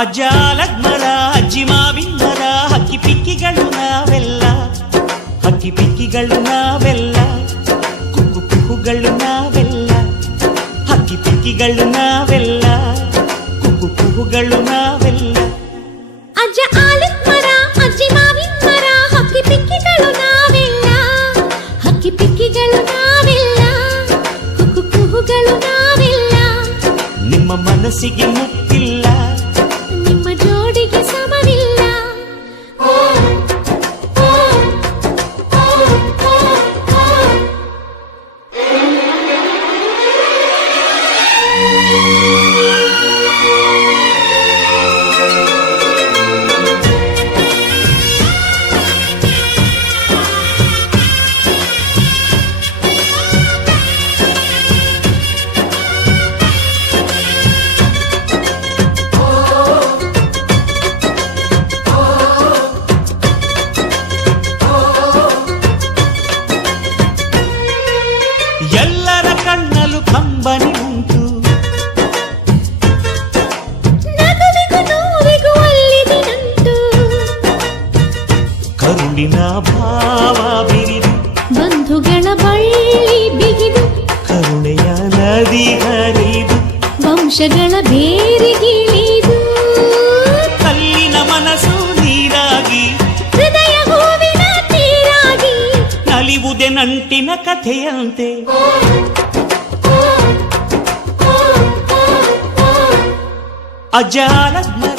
ಅಜ್ಜಾಲಗ್ಮರ ಅಜ್ಜಿ ಮಾವಿಂದರ ಹಕ್ಕಿ ಪಿಕ್ಕಿಗಳು ನಾವೆಲ್ಲ, ಹಕ್ಕಿ ಪಿಕ್ಕಿಗಳು ನಾವೆಲ್ಲ, ಕುಕ್ಕು ಕುಹುಗಳು ನಾವೆಲ್ಲ, ಹಕ್ಕಿ ಪಿಕ್ಕಿಗಳು ನಾವೆಲ್ಲ, ಕುಕ್ಕು ಕುಹುಗಳು ನಾವೆಲ್ಲ. ಅಜ್ಜ ಆಲದ ಮರ ಅಜ್ಜಿ ಮಾವಿನ ಮರ ಹಕ್ಕಿ ಪಿಕ್ಕಿಗಳು ನಾವೆಲ್ಲ, ಹಕ್ಕಿ ಪಿಕ್ಕಿಗಳು ನಾವೆಲ್ಲ, ಕುಕ್ಕು ಕುಹುಗಳು ನಾವೆಲ್ಲ. ನಿಮ್ಮ ಮನಸ್ಸಿಗೆ ಮುಟ್ಟಿಲ್ಲ, ನಿಮ್ಮ ಜೋಡಿಗೆ ಸಮವಿಲ್ಲ. ಎಲ್ಲರ ಕಣ್ಣಲು ಕಂಬನಿ ಉಂಟು, ನಗುವಿಗೂ ನೋವಿಗೂ ಅಲ್ಲಿದೆ ನಂಟು. ಕರುಳಿನ ಭಾವ ಬಿರಿದು, ಬಂಧುಗಳ ಬಳ್ಳಿ ಬಿಗಿದು, ಕರುಣೆಯ ನದಿ ಹರಿದು, ವಂಶಗಳ ಬೇರಿಗಿಳಿದು. ಕಲ್ಲಿನ ಮನಸ್ಸು ನೀರಾಗಿ, ಹೃದಯ ಹೂವಿನ ತೀರಾಗಿ, ನಲಿವುದೆ ನಂಟಿನ ಕಥೆಯಂತೆ. ಅಜ್ಜಾಲಗ್ಮರ